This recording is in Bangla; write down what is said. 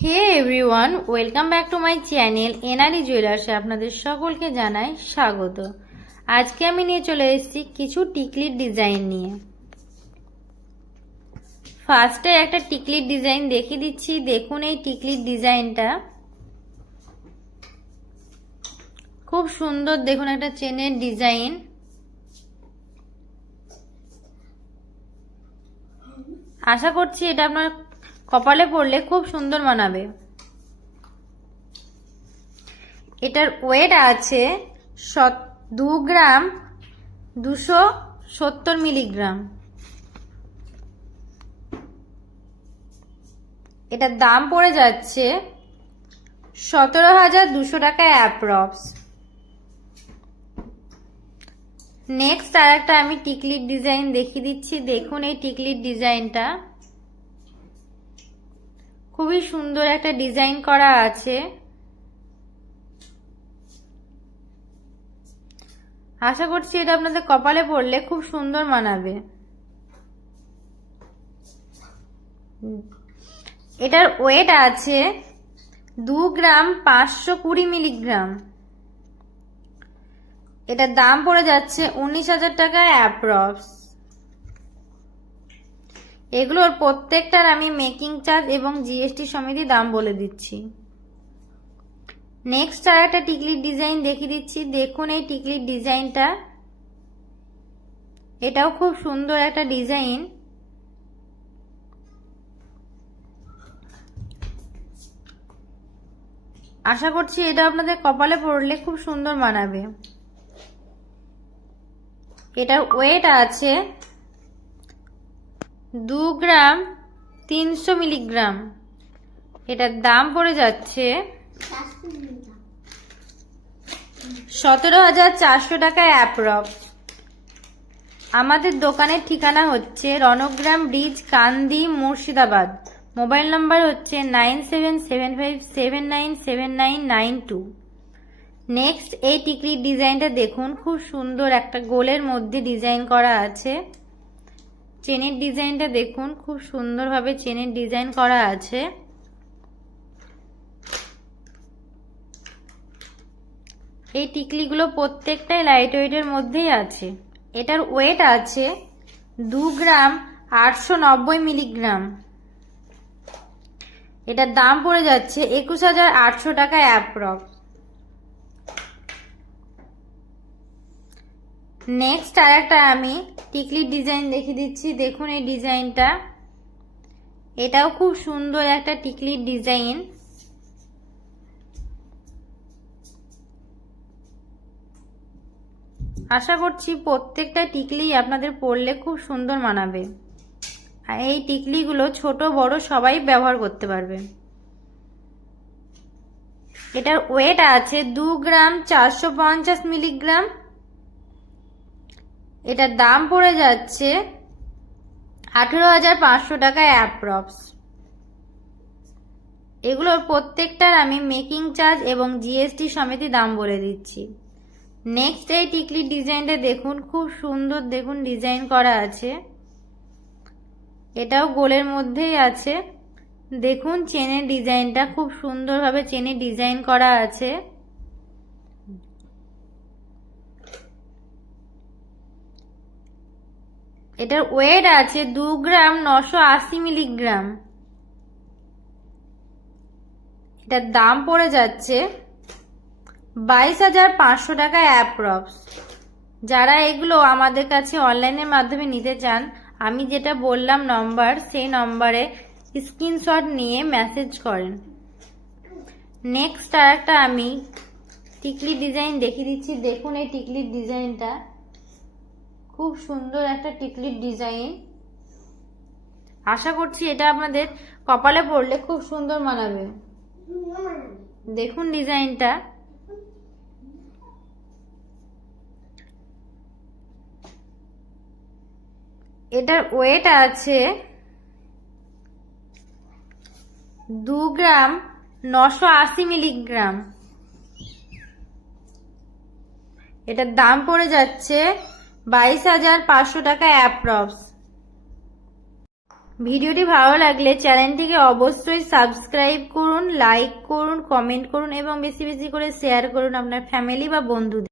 Hey everyone, welcome back to my channel NRE জুয়েলার্সে আপনাদের সকলকে জানাই স্বাগত। আজকে আমি নিয়ে চলে এসেছি কিছু টিকলির ডিজাইন নিয়ে। ফার্স্টে একটা টিকলির ডিজাইন দেখিয়ে দিচ্ছি। দেখুন এই টিকলির ডিজাইনটা খুব সুন্দর। দেখুন একটা চেনের ডিজাইন। আশা করছি এটা আপনার কপালে পরলে খুব সুন্দর মানাবে। এটার ওয়েট আছে 2 গ্রাম 270 মিলিগ্রাম। এটার দাম পড়ে যাচ্ছে 17,200 টাকা অ্যাপ্রক্স। নেক্সট আর একটা আমি টিকলির ডিজাইন দেখিয়ে দিচ্ছি। দেখুন এই টিকলির ডিজাইনটা খুবই সুন্দর একটা ডিজাইন করা আছে। আশা করছি এটা আপনাদের কপালে পরলে খুব সুন্দর মানাবে। এটার ওয়েট আছে 2 গ্রাম 520 মিলিগ্রাম। এটার দাম পড়ে যাচ্ছে 19,000 টাকা অ্যাপ্রক্স। এগুলোর প্রত্যেকটার আমি মেকিং চার্জ এবং জিএসটি সমেত দাম বলে দিচ্ছি। নেক্সট আর একটা টিকলির ডিজাইন দেখিয়ে দিচ্ছি। দেখুন এই টিকলির ডিজাইনটা, এটাও খুব সুন্দর একটা ডিজাইন। আশা করছি এটা আপনাদের কপালে পরলে খুব সুন্দর মানাবে। এটার ওয়েট আছে 2 গ্রাম 300 মিলিগ্রাম। এটার দাম পড়ে যাচ্ছে 17,400 টাকা অ্যাপ্রক্স। আমাদের দোকানের ঠিকানা হচ্ছে রণগ্রাম ব্রিজ, কান্দি, মুর্শিদাবাদ। মোবাইল নাম্বার হচ্ছে 9775797992। নেক্সট এই টিকলির ডিজাইনটা দেখুন, খুব সুন্দর একটা গোলের মধ্যে ডিজাইন করা আছে। চেনের ডিজাইনটা দেখুন, খুব সুন্দরভাবে চেনের ডিজাইন করা আছে। এই টিকলিগুলো প্রত্যেকটাই লাইট ওয়েটের মধ্যেই আছে। এটার ওয়েট আছে 2 গ্রাম 890 মিলিগ্রাম। এটার দাম পড়ে যাচ্ছে 21,800 টাকা অ্যাপ্রক্স। নেক্সট আর একটা আমি টিকলির ডিজাইন দেখিয়ে দিচ্ছি। দেখুন এই ডিজাইনটা, এটাও খুব সুন্দর একটা টিকলির ডিজাইন। আশা করছি প্রত্যেকটা টিকলি আপনাদের পরলে খুব সুন্দর মানাবে। আর এই টিকলিগুলো ছোট বড় সবাই ব্যবহার করতে পারবে। এটার ওয়েট আছে 2 গ্রাম 450 মিলিগ্রাম। এটার দাম পড়ে যাচ্ছে 18,500 টাকা অ্যাপ্রক্স। এগুলোর প্রত্যেকটার আমি মেকিং চার্জ এবং জিএসটি সমেত দাম বলে দিচ্ছি। নেক্সট এই টিকলির ডিজাইনটা দেখুন, খুব সুন্দর দেখুন ডিজাইন করা আছে। এটাও গোলের মধ্যেই আছে। দেখুন চেনের ডিজাইনটা খুব সুন্দরভাবে চেনের ডিজাইন করা আছে। এটার ওয়েট আছে 2 গ্রাম 980 মিলিগ্রাম। এটার দাম পড়ে যাচ্ছে 22,500 টাকা অ্যাপ্রক্স। যারা এগুলো আমাদের কাছে অনলাইনের মাধ্যমে নিতে চান, আমি যেটা বললাম নম্বর, সেই নম্বরে স্ক্রিনশট নিয়ে মেসেজ করেন। নেক্সট আর একটা আমি টিকলি ডিজাইন দেখিয়ে দিচ্ছি। দেখুন এই টিকলির ডিজাইনটা খুব সুন্দর একটা টিকলির ডিজাইন। আশা করছি এটা আপনাদের কপালে পরলে খুব সুন্দর মানাবে। দেখুন ডিজাইনটা, এটার ওয়েট আছে 2 গ্রাম 980 মিলিগ্রাম। এটার দাম পড়ে যাচ্ছে 22,500 টাকা অ্যাপ্রক্স। ভিডিওটি ভালো লাগলে চ্যানেলটিকে অবশ্যই সাবস্ক্রাইব করুন, লাইক করুন, কমেন্ট করুন এবং বেশি বেশি করে শেয়ার করুন আপনার ফ্যামিলি বা বন্ধুদের।